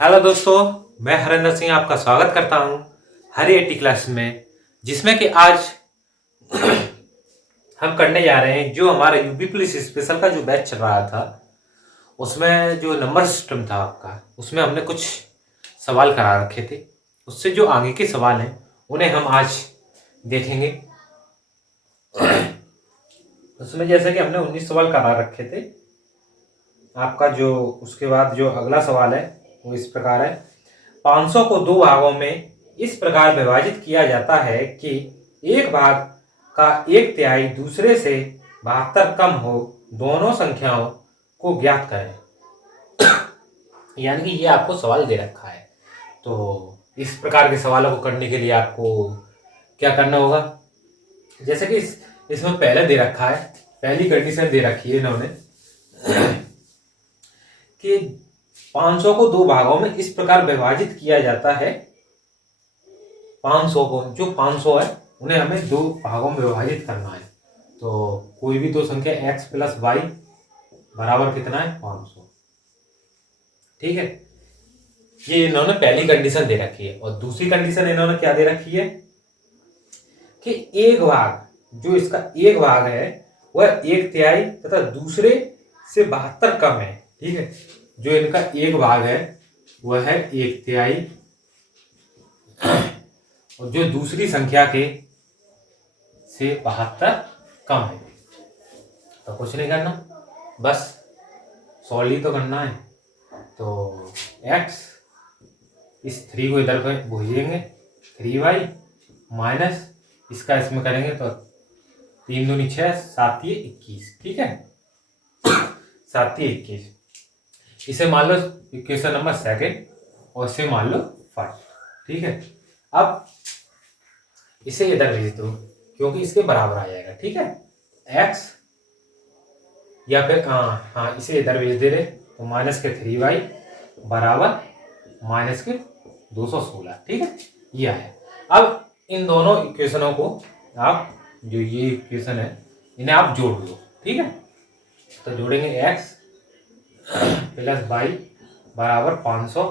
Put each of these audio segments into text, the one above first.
Hello दोस्तों, मैं हरेंद्र सिंह आपका स्वागत करता हूं हरी एटी क्लास में, जिसमें कि आज हम करने जा रहे हैं जो हमारा यूपी पुलिस स्पेशल का जो बैच चल रहा था उसमें जो नंबर सिस्टम था आपका, उसमें हमने कुछ सवाल करा रखे थे। उससे जो आगे के सवाल हैं उन्हें हम आज देखेंगे। उसमें जैसे कि हमने 19 सवाल करा रखे थे आपका, जो उसके बाद जो अगला सवाल है वो इस प्रकार है। 500 को दो भागों में इस प्रकार विभाजित किया जाता है कि एक भाग का एक तिहाई दूसरे से 72 कम हो, दोनों संख्याओं को ज्ञात करें। यानी कि ये आपको सवाल दे रखा है, तो इस प्रकार के सवालों को करने के लिए आपको क्या करना होगा। जैसे कि इसमें पहले दे रखा है, पहली कंडीशन दे रखी है इन्होंने कि 500 को दो भागों में इस प्रकार विभाजित किया जाता है। 500 को, जो 500 है उन्हें हमें दो भागों में विभाजित करना है। तो कोई भी दो संख्या x प्लस वाई बराबर कितना है 500। ठीक है, ये इन्होंने पहली कंडीशन दे रखी है। और दूसरी कंडीशन इन्होंने क्या दे रखी है कि एक भाग, जो इसका एक भाग है वह एक तिहाई तथा दूसरे से 72 कम है। ठीक है, जो इनका एक भाग है वह है एक तिहाई और जो दूसरी संख्या के से 72 कम है। तो कुछ नहीं करना, बस सॉल्व ही तो करना है। तो x, इस 3 को इधर पे भेजेंगे, 3y माइनस इसका इसमें करेंगे तो 3 दूनी 6, 7 ये 21। ठीक है, 7 ये 21। इसे मान लो इक्वेशन नंबर सेकेंड और इसे मान लो फर्स्ट। ठीक है, अब इसे इधर भेज दो क्योंकि इसके बराबर आ जाएगा। ठीक है, x या फिर हाँ इसे इधर भेज दे रहे तो माइनस के 3y बराबर माइनस के 216। ठीक है, ये आया। अब इन दोनों इक्वेशनों को आप, जो ये इक्वेशन है इन्हें आप जोड़ दो। ठीक है, तो जोड़ेंगे x प्लस वाई बराबर 500।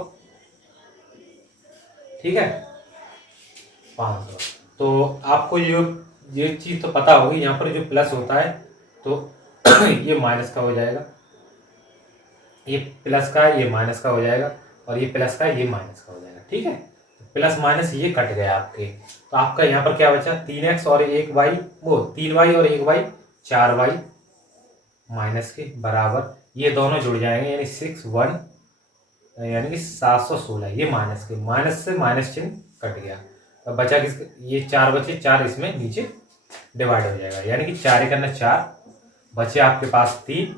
ठीक है, 500। तो आपको ये चीज तो पता होगी, यहाँ पर जो प्लस होता है तो ये माइनस का हो जाएगा, ये प्लस का ये माइनस का हो जाएगा, और ये प्लस का ये माइनस का हो जाएगा। ठीक है, प्लस माइनस ये कट गया आपके, तो आपका यहाँ पर क्या बचा 3x और 1y, वो 3y और 1y 4y माइनस के बराबर, ये दोनों जुड़ जाएंगे यानी 61 यानी कि 716। ये माइनस के, माइनस से माइनस चिन्ह कट गया, अब बचा किस, ये 4 बचे, 4 इसमें नीचे डिवाइड हो जाएगा यानी कि 4 करना 4 बचे आपके पास 3,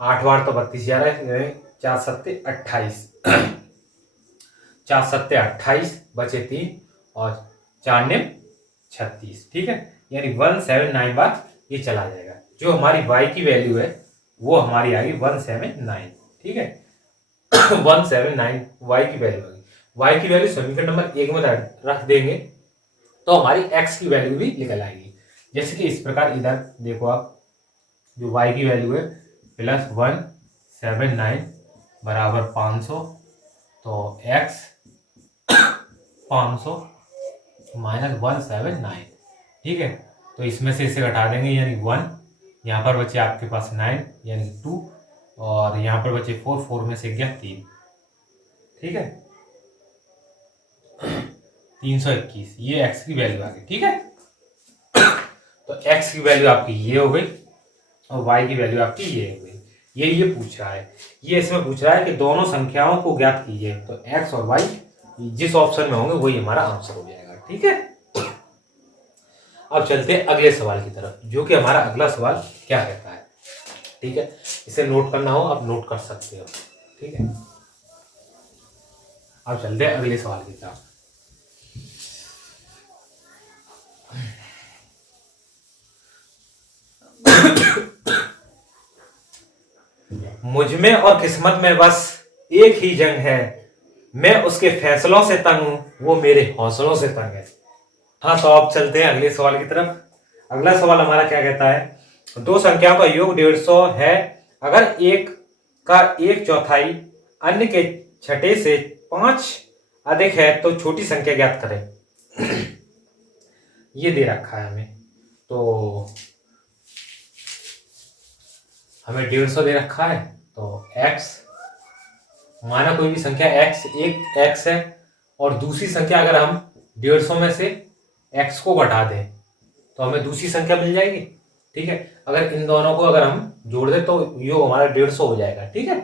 8 बार तो 32 जा रहा है, 4 सत्ते 28 4 सत्ते 28 बचे 3 और 4 ने 36। ठीक है, यानी 179 बार ये चला जाएगा। जो हमारी y की वैल्यू है वो हमारी आएगी 179। ठीक है 179 y की वैल्यू आएगी। y की वैल्यू समीकरण नंबर 1 में रख देंगे तो हमारी x की वैल्यू भी निकल आएगी। जैसे कि इस प्रकार इधर देखो आप, जो y की वैल्यू है प्लस 179 बराबर 500, तो x 500 माइनस 179। ठीक है, तो इसमें से इसे घटा देंगे यानी 1, यहाँ पर बचे आपके पास 9 यानी 2, और यहाँ पर बचे 4, 4 में से गया 3। ठीक है 321, ये x की वैल्यू आ गई। ठीक है, तो x की वैल्यू आपकी ये हो गई और y की वैल्यू आपकी ये हो गई। ये पूछ रहा है, ये इसमें पूछ रहा है कि दोनों संख्याओं को ज्ञात कीजिए, तो x और y जिस ऑप्शन में होंगे वही हमारा आंसर हो जाएगा। ठीक है, अब चलते हैं अगले सवाल की तरफ, जो कि हमारा अगला सवाल क्या कहता है। ठीक है, इसे नोट करना हो आप नोट कर सकते हो। ठीक है, अब चलते हैं अगले सवाल की तरफ। मुझमें और किस्मत में बस एक ही जंग है, मैं उसके फैसलों से तंग हूं, वो मेरे हौसलों से तंग है। हाँ, तो अब चलते हैं अगले सवाल की तरफ। अगला सवाल हमारा क्या कहता है, दो संख्याओं का योग 150 है, अगर एक का 1/4 अन्य के छठे से 5 अधिक है तो छोटी संख्या ज्ञात करें। ये दे रखा है हमें, तो हमें 150 दे रखा है, तो x माना कोई भी संख्या x एक x है और दूसरी संख्या अगर हम 150 में से x को घटा दें तो हमें दूसरी संख्या मिल जाएगी। ठीक है, अगर इन दोनों को अगर हम जोड़ दें तो योग हमारा 150 हो जाएगा। ठीक है,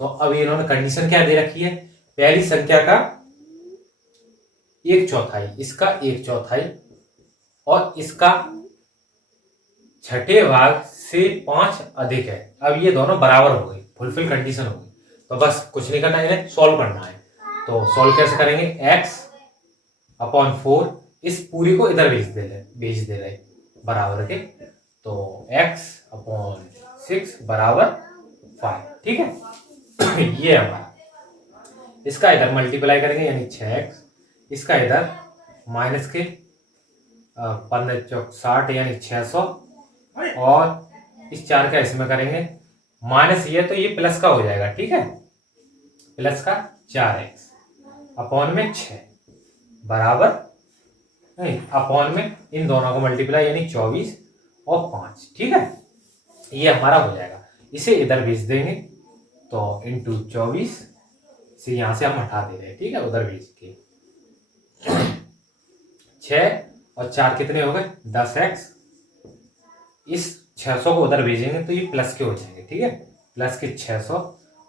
तो अब इन्होंने कंडीशन क्या दे रखी है, पहली संख्या का 1/4, इसका 1/4 और इसका छठे भाग से 5 अधिक है। अब ये दोनों बराबर हो गई, फुलफिल कंडीशन हो गई। तो बस कुछ नहीं करना है, इन्हें सॉल्व करना है। तो सॉल्व कैसे करेंगे, x/4 इस पूरी को इधर भेज दे रहे बराबर के, तो x/6 बराबर 5। ठीक है, ये हमारा, इसका इधर मल्टीप्लाई करेंगे यानी 6x, इसका इधर माइनस के 15 चौक 60 यानी 600, और इस 4 का इसमें करेंगे माइनस, ये तो ये प्लस का हो जाएगा। ठीक है, प्लस का 4x अपॉन में 6 बराबर नहीं, अपॉन में इन दोनों को मल्टीप्लाई यानी 24 और 5। ठीक है, ये हमारा हो जाएगा। इसे इधर भेज देंगे तो इंटू 24 से यहां से हम हटा दे रहे हैं। ठीक है, उधर भेज के 6 और 4 कितने हो गए 10x, इस 600 को उधर भेजेंगे तो ये प्लस के हो जाएंगे। ठीक है, प्लस के 600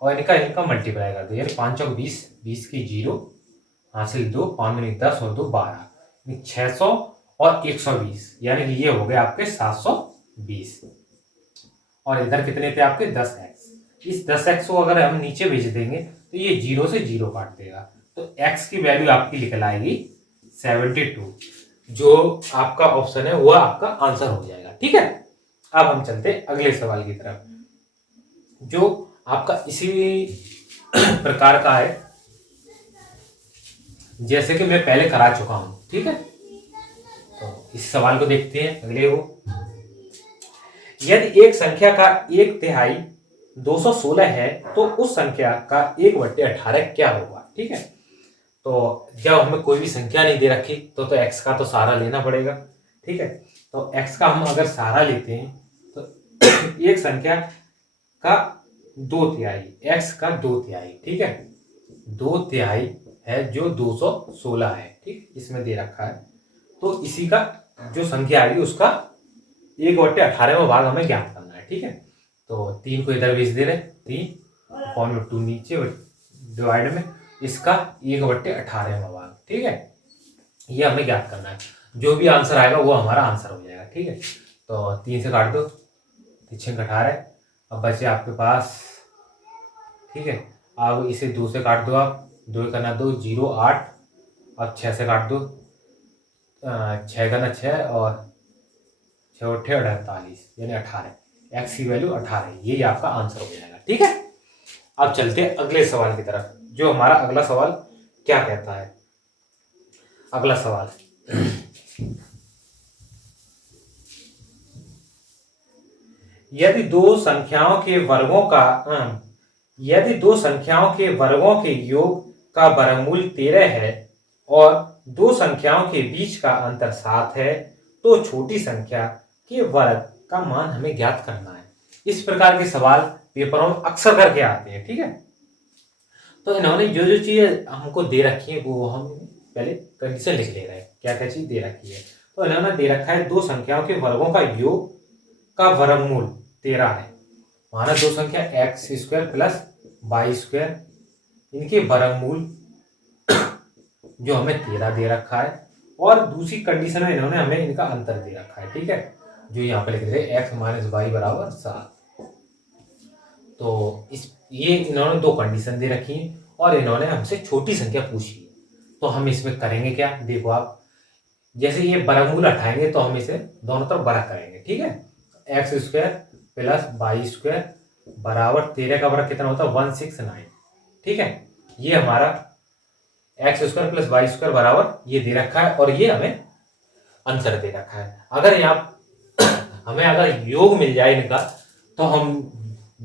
और इनका मल्टीप्लाई कर दो यानी 5 चौक 20, 20 की 0 हासिल 2, 5 में 10 और 2 12, 600 और 120 यानी कि ये हो गए आपके 720। और इधर कितने थे आपके 10x, इस 10x को अगर हम नीचे भेज देंगे तो ये 0 से 0 काट देगा, तो x की वैल्यू आपकी निकल आएगी 72। जो आपका ऑप्शन है वह आपका आंसर हो जाएगा। ठीक है, अब हम चलते हैं अगले सवाल की तरफ, जो आपका इसी प्रकार का है जैसे कि मैं पहले करा चुका हूं। ठीक है, तो इस सवाल को देखते हैं अगले को। यदि एक संख्या का 1/3 216 है तो उस संख्या का 1/18 क्या होगा। ठीक है, तो जब हमें कोई भी संख्या नहीं दे रखी तो x का तो सहारा लेना पड़ेगा। ठीक है, तो x का हम अगर सहारा लेते हैं तो एक संख्या का 2/3, x का 2/3। ठीक है, 2/3 है जो 216 है। ठीक, इसमें दे रखा है, तो इसी का जो संख्या आएगी उसका 1/18वां भाग हमें ज्ञात करना है। ठीक है, तो 3 को इधर भेज दे रहे, 3/2 नीचे डिवाइड में इसका 1/18वां भाग। ठीक है, ये हमें ज्ञात करना है, जो भी आंसर आएगा वो हमारा आंसर हो जाएगा। ठीक है, तो 3 से काट दो, 6 18, अब बचे आपके पास। ठीक है, अब इसे 2 से काट दो, आप 2 करना 2 0 8, अब 6 से काट दो, 6 करना 6 और 6 48 यानी 18, x की वैल्यू 18, यही आपका आंसर हो जाएगा। ठीक है, अब चलते हैं अगले सवाल की तरफ, जो हमारा अगला सवाल क्या कहता है। अगला सवाल, यदि दो संख्याओं के वर्गों के योग का वर्गमूल 13 है और दो संख्याओं के बीच का अंतर 7 है तो छोटी संख्या के वर्ग का मान हमें ज्ञात करना है। इस प्रकार के सवाल पेपरों में अक्सर करके आते हैं। ठीक है, तो इन्होंने जो जो चीजें हमको दे रखी है वो हम पहले कंडीशन लिख ले रहे हैं, क्या क्या चीज दे रखी है। तो इन्होंने दे रखा है दो संख्याओं के वर्गों का योग का वर्गमूल 13 है, माना दो संख्या x² प्लस y², इनके वर्गमूल जो हमें 13 दे रखा है, और दूसरी कंडीशन में इन्होंने हमें इनका अंतर दे रखा है। ठीक है, जो यहाँ पे लिख रहे हैं x - y बराबर 7। तो ये इन्होंने दो कंडीशन दे रखी है और इन्होंने हमसे छोटी संख्या पूछी है, तो हम इसमें करेंगे क्या, देखो आप, जैसे ये वर्गमूल हटाएंगे तो हम इसे दोनों तरफ बड़ा करेंगे। ठीक है, x² प्लस y² बराबर 13 का वर्ग कितना होता है 169। ठीक है, ये हमारा x² प्लस y² बराबर ये दे रखा है और ये हमें आंसर दे रखा है। अगर यहाँ हमें अगर योग मिल जाए इनका तो हम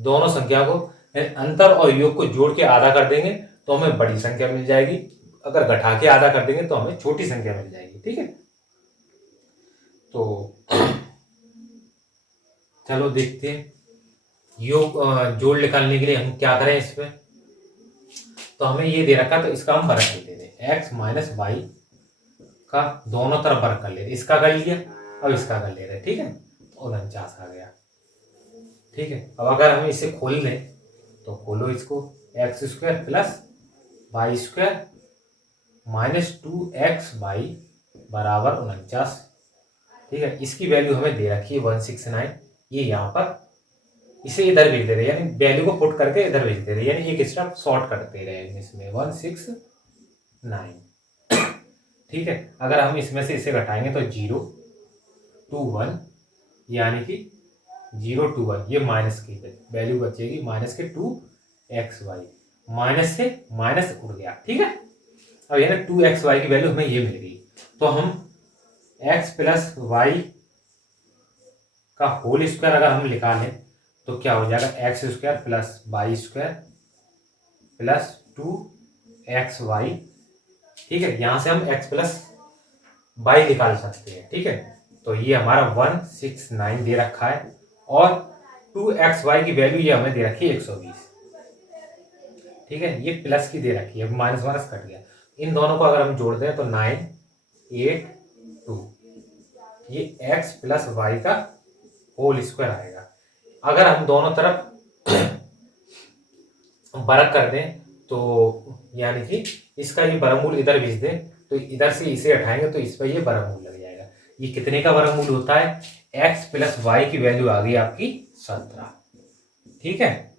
दोनों संख्या को अंतर और योग को जोड़ के आधा कर देंगे तो हमें बड़ी संख्या मिल जाएगी, अगर घटा के आधा कर देंगे तो हमें छोटी संख्या मिल जाएगी। ठीक है, तो चलो देखते हैं योग जोड़ निकालने के लिए हम क्या करें इसमें। तो हमें ये दे रखा, तो इसका हम वर्ग ले लें, x माइनस वाई का दोनों तरफ वर्ग कर ले, इसका कर लिया, अब इसका कर ले रहे। ठीक है, तो 49 आ गया। ठीक है, अब अगर हम इसे खोल लें तो खोलो इसको, x square plus y square minus 2xy बराबर 49। ठीक है, इसकी वैल्यू हमें दे रखी है 169, ये यहाँ पर इसे इधर भेज दे रहे, यानी वैल्यू को पुट करके इधर भेज दे रहे, यानी एक स्टेप शॉर्ट करते रहे इसमें 169। ठीक है, अगर हम इसमें से इसे घटाएंगे तो 0 2 1, यानी कि 0 2 1, ये माइनस की वैल्यू बचेगी माइनस के 2xy, माइनस से माइनस उड़ गया। ठीक है, अब यानी 2xy की वैल्यू हमें ये मिल गई, तो हम x प्लस वाई का होल स्क्वायर अगर हम निकालें तो क्या हो जाएगा, x square plus y square plus 2xy। ठीक है, यहां से हम x प्लस वाई निकाल सकते हैं। ठीक है, तो ये हमारा 169 दे रखा है, और 2xy की वैल्यू ये हमें दे रखी है 120। ठीक है, ये प्लस की दे रखी है, माइनस माइनस कट गया, इन दोनों को अगर हम जोड़ दें तो 982, ये x प्लस वाई का होल स्क्वायर आएगा। अगर हम दोनों तरफ वर्ग कर दें तो यानी कि इसका ये वर्गमूल इधर भेज दें, तो इधर से इसे हटाएंगे तो इस पर ये वर्गमूल लग जाएगा। ये कितने का वर्गमूल होता है, x प्लस वाई की वैल्यू आ गई आपकी 17। ठीक है,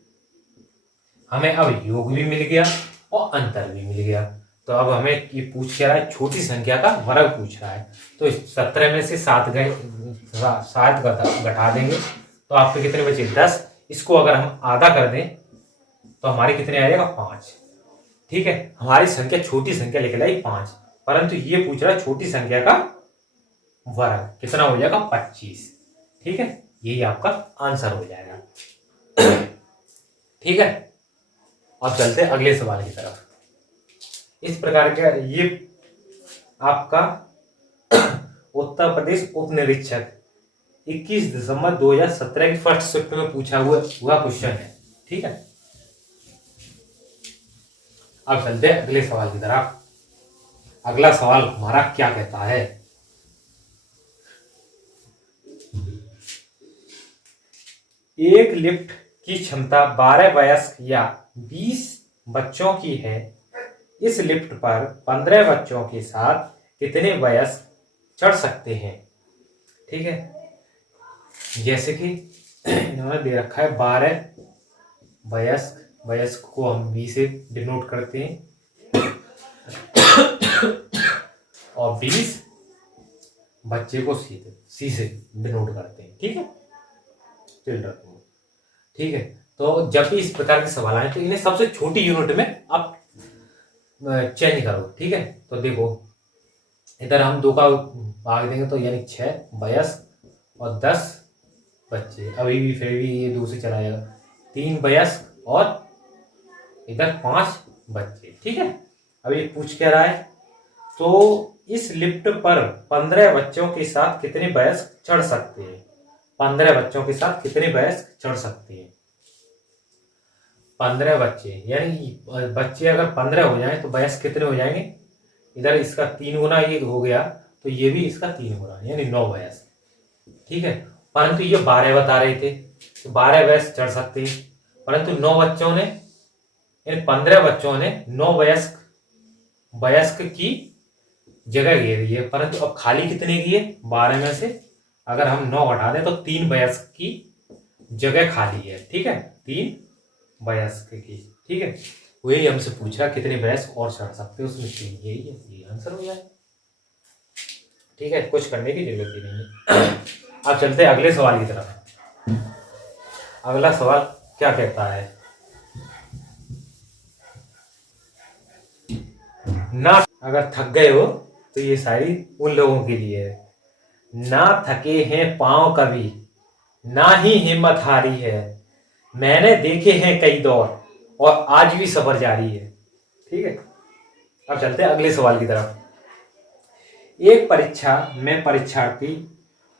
हमें अब योग भी मिल गया और अंतर भी मिल गया। तो अब हमें ये पूछ क्या रहा है, छोटी संख्या का वर्ग पूछ रहा है। तो इस 17 में से 7 घटा देंगे तो आपके कितने बचे, 10। इसको अगर हम आधा कर दें तो हमारे कितने आ जाएगा, 5। ठीक है, हमारी संख्या छोटी संख्या लिख लाई 5, परंतु ये पूछ रहा है छोटी संख्या का वर्ग कितना हो जाएगा, 25। ठीक है, यही आपका आंसर हो जाएगा। ठीक है, अब चलते हैं अगले सवाल की तरफ। इस प्रकार का ये आपका उत्तर प्रदेश उप निरीक्षक 21 दिसंबर 2017 की फर्स्ट शिफ्ट में पूछा हुआ क्वेश्चन है। ठीक है, अब चलते हैं अगले सवाल की तरफ। अगला सवाल हमारा क्या कहता है, एक लिफ्ट की क्षमता 12 वयस्क या 20 बच्चों की है। इस लिफ्ट पर 15 बच्चों के साथ कितने वयस्क चढ़ सकते हैं। ठीक है, जैसे कि इन्होंने दे रखा है 12 वयस्क, वयस्क को हम 20 से डिनोट करते हैं और 20 बच्चे को सी से डिनोट करते हैं। ठीक है, चिल्ड्रन को। ठीक है, तो जब भी इस प्रकार के सवाल आए तो इन्हें सबसे छोटी यूनिट में आप चेंज करो। ठीक है, तो देखो इधर हम 2 का भाग देंगे तो यानी 6 वयस्क और 10 बच्चे, अभी भी फिर भी ये 2 से चला जाएगा, 3 वयस्क और इधर 5 बच्चे। ठीक है, अब ये पूछ क्या रहा है, तो इस लिफ्ट पर 15 बच्चों के साथ कितने वयस्क चढ़ सकते हैं। 15 बच्चों के साथ कितने वयस्क चढ़ सकते हैं। 15 बच्चे, यानी बच्चे अगर 15 हो जाएं तो वयस्क कितने हो जाएंगे, इधर इसका 3 गुना ये हो गया तो ये भी इसका 3 गुना, यानी 9 वयस्क। ठीक है, परंतु ये 12 बता रहे थे तो 12 वयस्क चढ़ सकते हैं, परंतु 9 बच्चों ने, इन 15 बच्चों ने 9 वयस्क की जगह घेरी है, परंतु अब खाली कितने की है, 12 में से अगर हम 9 हटा दें तो 3 वयस्क की जगह खाली है। ठीक है, 3 वयस्क की। ठीक है, वही हमसे पूछ रहा कितने वयस्क और चढ़ सकते हैं, उसमें 3, यही है, ये आंसर हो जाए। ठीक है, कुछ करने की जरूरत ही नहीं है। अब चलते हैं अगले सवाल की तरफ। अगला सवाल क्या कहता है, ना अगर थक गए हो तो ये सारी उन लोगों के लिए है। ना थके हैं पांव कभी, ना ही हिम्मत हारी है, मैंने देखे हैं कई दौर और आज भी सफर जारी है। ठीक है, अब चलते हैं अगले सवाल की तरफ। एक परीक्षा में परीक्षार्थी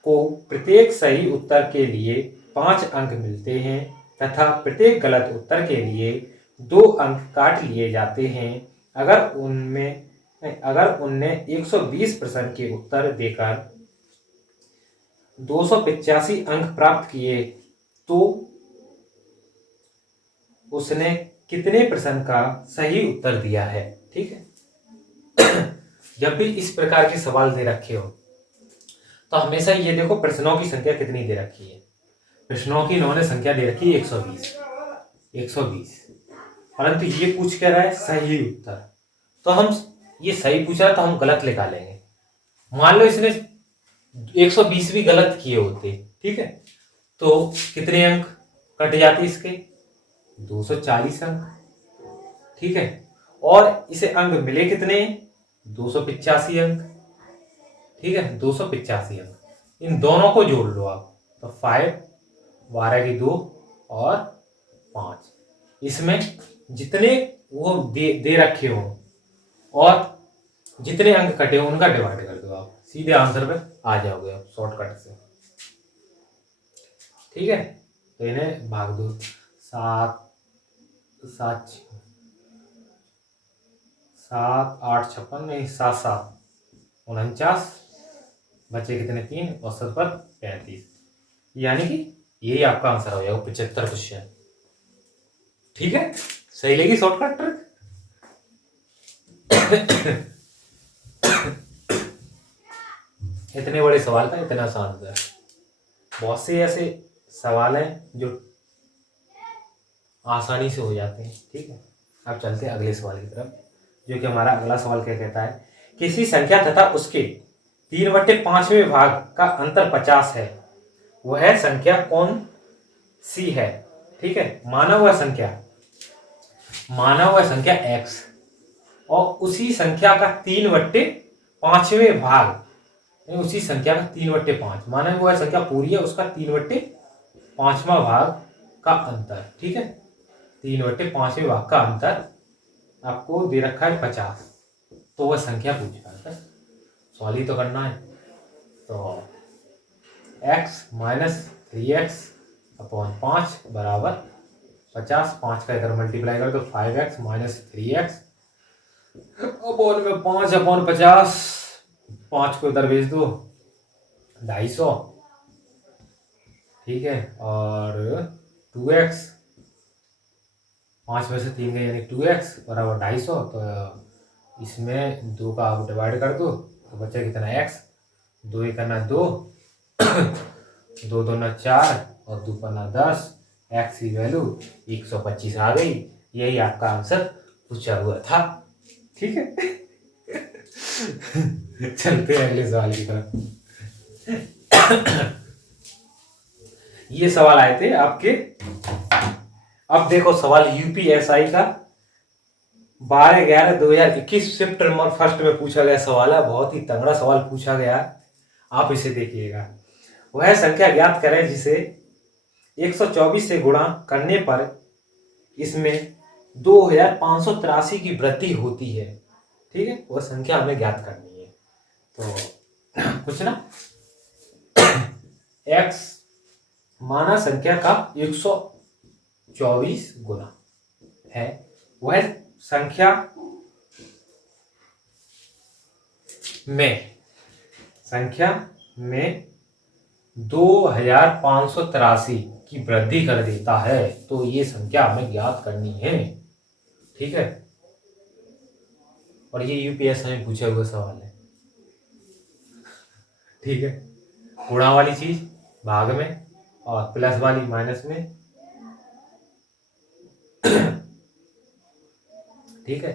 को प्रत्येक सही उत्तर के लिए 5 अंक मिलते हैं तथा प्रत्येक गलत उत्तर के लिए 2 अंक काट लिए जाते हैं। अगर उनने 120 प्रश्न के उत्तर देकर 285 अंक प्राप्त किए तो उसने कितने प्रश्न का सही उत्तर दिया है। ठीक है, जब भी इस प्रकार के सवाल दे रखे हो तो हमेशा ये देखो प्रश्नों की संख्या कितनी दे रखी है। प्रश्नों की इन्होंने संख्या दे रखी है 120, परंतु ये पूछ क्या रहा है सही उत्तर। तो हम ये सही पूछ रहा तो हम गलत निकालेंगे। मान लो इसने 120 भी गलत किए होते, ठीक है, तो कितने अंक कट जाते इसके 240 अंक। ठीक है, और इसे अंक मिले कितने 285 अंक। ठीक है, 285 अंक, इन दोनों को जोड़ लो आप तो 5, 12 की 2 और 5, इसमें जितने वो दे रखे हो और जितने अंक कटे हो उनका डिवाइड कर दो, आप सीधे आंसर पे आ जाओगे आप शॉर्टकट से। ठीक है, तो इन्हें भाग दो 7 7 7 8 56 नहीं 7 7 49, बचे कितने 3 और 7 पर 35, यानी कि यही आपका आंसर हो जाएगा 75 क्वेश्चन। ठीक है, सही लगी शॉर्टकट ट्रिक। इतने बड़े सवाल का इतना आसान आंसर। बहुत से ऐसे सवाल हैं जो आसानी से हो जाते हैं। ठीक है, अब चलते हैं अगले सवाल की तरफ, जो कि हमारा अगला सवाल क्या कहता है, किसी संख्या तथा उसके 3/5वें भाग का अंतर 50 है, वह संख्या कौन सी है। ठीक है, माना हुआ संख्या x और उसी संख्या का 3/5वें भाग, उसी संख्या का 3/5, माना हुआ संख्या पूरी है उसका 3/5वां भाग का अंतर। ठीक है, 3/5वें भाग का अंतर आपको दे रखा है 50, तो वह संख्या पूछ रहा है, सवाल ही तो करना है। तो x माइनस 3x अपॉन 5 बराबर 50, 5 का इधर मल्टीप्लाई कर दो 5x माइनस 3x अपॉन में 5 अपॉन 50, 5 को इधर भेज दो 250। ठीक है, और 2x, 5 में से 3 गए यानी 2x बराबर 250, तो इसमें 2 का आप डिवाइड कर दो तो बचा कितना x, 2 1 करना 2 2 2 ना 4 और 2 पन्ना 10, x की वैल्यू 125 आ गई। यही आपका आंसर पूछा हुआ था। ठीक है, चलते हैं अगले सवाल की तरफ। ये सवाल आए थे आपके, अब देखो सवाल यूपीएसआई का 12/11/2021 शिफ्ट नंबर 1 में पूछा गया सवाल है। बहुत ही तगड़ा सवाल पूछा गया, आप इसे देखिएगा। वह संख्या ज्ञात करें जिसे 124 से गुणा करने पर इसमें 2583 की वृद्धि होती है। ठीक है, वह संख्या हमें ज्ञात करनी है। तो कुछ ना x माना संख्या का 124 गुना है, वह संख्या में 2583 की वृद्धि कर देता है, तो ये संख्या हमें ज्ञात करनी है। ठीक है, और ये यूपीएससी में पूछा हुआ सवाल है। ठीक है, गुणा वाली चीज भाग में और प्लस वाली माइनस में। ठीक है,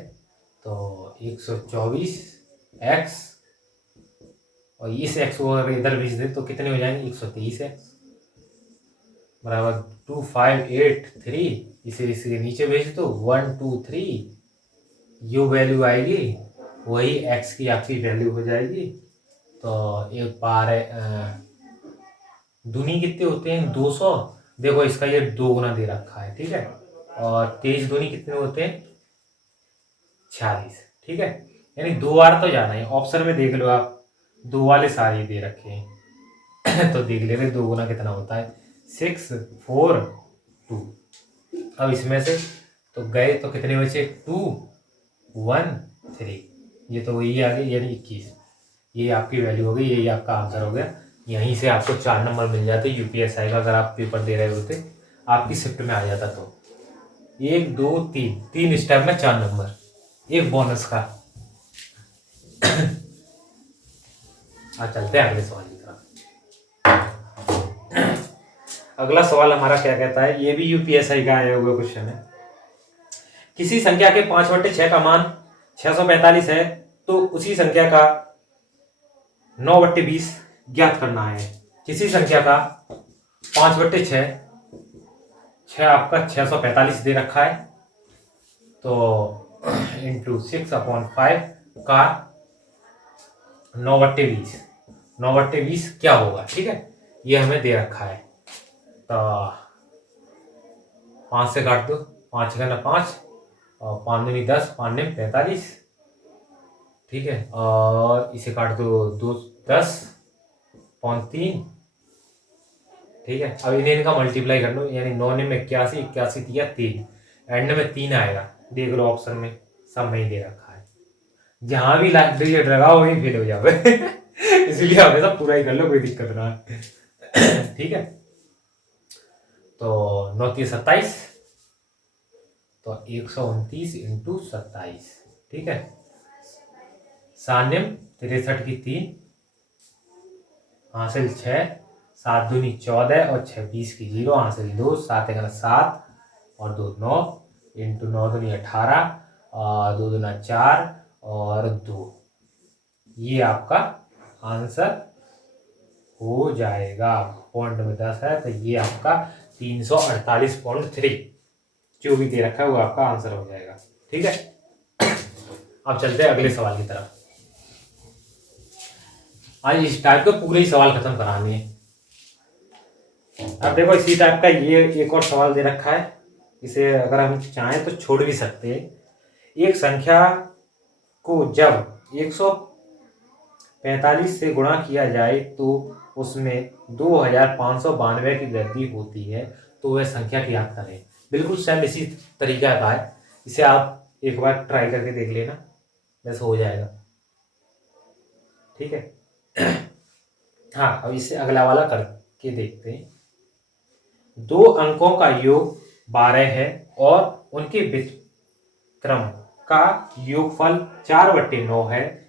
तो 124x और इस x को अगर इधर भेज दे तो कितने हो जाएंगे 123x बराबर 2583, इसे इसके नीचे भेज दो 123, जो वैल्यू आएगी वही x की आपकी वैल्यू हो जाएगी। तो एक बार दूनी कितने होते हैं 200, देखो इसका ये 2 गुना दे रखा है, ठीक है, और 23 दूनी कितने होते हैं 46, ठीक है, यानी 2 बार तो जाना है। ऑप्शन में देख लो आप, 2 वाले सारे दे रखे हैं तो देख ले रहे 2 गुना कितना होता है 6 4 2। अब इसमें से तो गए तो कितने बचे 2 1 3, ये तो वही आ गई यानी 21। ये आपकी वैल्यू हो गई, यही आपका आंसर हो गया। यहीं से आपको 4 नंबर मिल जाते यूपीएसआई का, अगर आप पेपर दे रहे होते आपकी शिफ्ट में आ जाता तो 1 2 3 3 स्टेप में 4 नंबर, एक बोनस का। चलते हैं अगले सवाल की तरफ। अगला सवाल हमारा क्या कहता है, ये भी यूपीएसआई का आया हुआ क्वेश्चन है। किसी संख्या के 5/6 का मान 645 है तो उसी संख्या का 9/20 ज्ञात करना है। किसी संख्या का 5/6, 6 आपका 645 दे रखा है, तो इंटू 6/5 का 9/20, 9/20 क्या होगा, ठीक है, ये हमें दे रखा है। तो 5 से काट दो, 5 का ना 5 और 5 दूनी 10, 5 ने 45, ठीक है, और इसे काट दो 2 10 5 3, ठीक है। अब इनका मल्टीप्लाई कर लो, यानी 9 ने 81, 81 दिया 3, एंड में 3 आएगा। देख लो ऑप्शन में सब में ही दे रखा है, जहां भी डिजिट लगा वही फेल हो जाओगे इसलिए हमेशा पूरा ही कर लो, कोई दिक्कत ना है ठीक है। तो 9 3 27, तो 129 इंटू 27, ठीक है। सान्यम 63 की 3 हासिल 6, 7 दूनी 14 और 6 20 की 0 हासिल 2, 7 1 7 और 2 9 इंटू 9 दूनी 18 और 2 दूना 4 और 2, ये आपका आंसर हो जाएगा। पॉइंट में 10 है तो ये आपका 348.3 जो भी दे रखा है वो आपका आंसर हो जाएगा, ठीक है। अब चलते हैं अगले सवाल की तरफ। आज इस टाइप के पूरे ही सवाल खत्म कराने हैं। अब देखो इसी टाइप का ये एक और सवाल दे रखा है, इसे अगर हम चाहें तो छोड़ भी सकते हैं। एक संख्या को जब 145 से गुणा किया जाए तो उसमें 2592 की वृद्धि होती है, तो वह संख्या ज्ञात करें। बिल्कुल सेम इसी तरीका का है, इसे आप एक बार ट्राई करके देख लेना, बस हो जाएगा, ठीक है। हाँ, अब इससे अगला वाला करके देखते हैं। 2 अंकों का योग 12 है और उनके व्युत्क्रम का योगफल 4/9 है।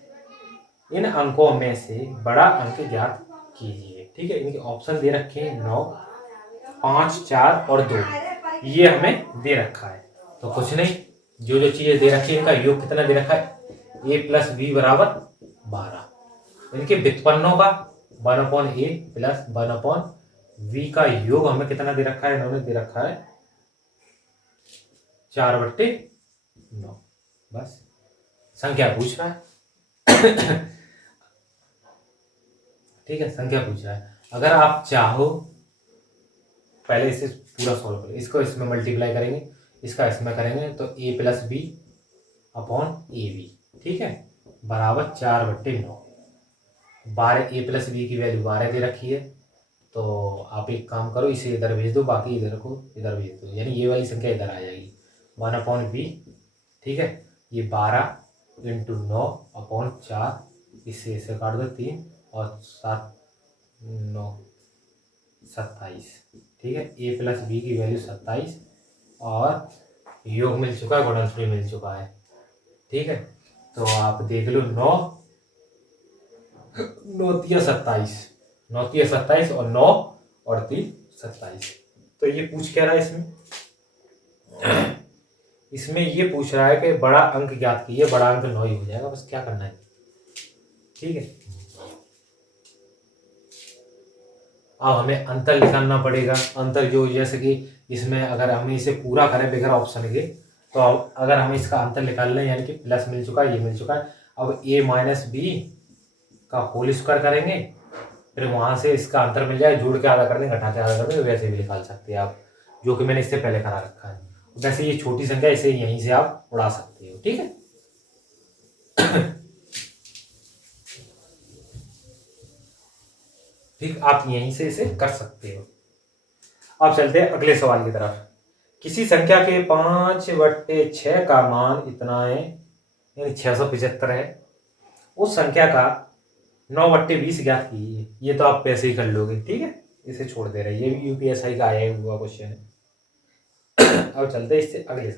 इन अंकों में से बड़ा अंक ज्ञात कीजिए, ठीक है। इनके ऑप्शन दे रखे हैं 9 5 4 और 2, ये हमें दे रखा है। तो कुछ नहीं, जो जो चीजें दे रखी है इनका योग कितना दे रखा है, a + b = 12। इनके व्युत्पन्नों का 1/a + 1/v का योग हमें कितना दे रखा है, इन्होंने दे रखा है 4/9। बस संख्या पूछ रहा है ठीक है, संख्या पूछ रहा है। अगर आप चाहो पहले इसे पूरा सॉल्व करें, इसको इसमें मल्टीप्लाई करेंगे, इसका इसमें करेंगे, तो a + b / ab, ठीक है, बराबर 4/9। 12 a + b की वैल्यू 12 दे रखी है, तो आप एक काम करो, इसे इधर भेज दो, बाकी इधर को इधर भेज दो, यानी ये वाली संख्या इधर आ जाएगी 1/b, ठीक है। ये 12 × 9/4, इससे इसे काट दो 3 और 7 9 27, ठीक है। a + b की वैल्यू 27 और योग मिल चुका है, गुणनफल मिल चुका है, ठीक है। तो आप देख लो 9 9 3 27, 9 3 27 और 9 और 3 27। तो ये पूछ क्या रहा है इसमें ये पूछ रहा है कि बड़ा अंक ज्ञात कीजिए, बड़ा अंक 9 ही हो जाएगा, बस क्या करना है, ठीक है। अब हमें अंतर निकालना पड़ेगा। अंतर जो जैसे कि इसमें अगर हम इसे पूरा करें बगैर ऑप्शन के, तो अगर हम इसका अंतर निकाल लें, यानी कि प्लस मिल चुका है, ये मिल चुका है। अब a - b का होल स्क्वायर करेंगे फिर वहाँ से इसका अंतर मिल जाए, जोड़ के आधा कर दें, घटा के आधा कर दें, वैसे भी निकाल सकते हैं आप, जो कि मैंने इससे पहले करा रखा है। वैसे ये छोटी संख्या, इसे यहीं से आप उड़ा सकते हो, ठीक है। ठीक, आप यहीं से इसे कर सकते हो। अब चलते हैं अगले सवाल की तरफ। किसी संख्या के 5/6 का मान इतना है, यानी 675 है। उस संख्या का 9/20 ज्ञात कीजिए। ये तो आप पैसे ही कर लोगे, ठीक है, इसे छोड़ दे रहे हैं। ये भी यूपीएसआई का आया हुआ क्वेश्चन है। अब चलते हैं इससे अगले सवाल।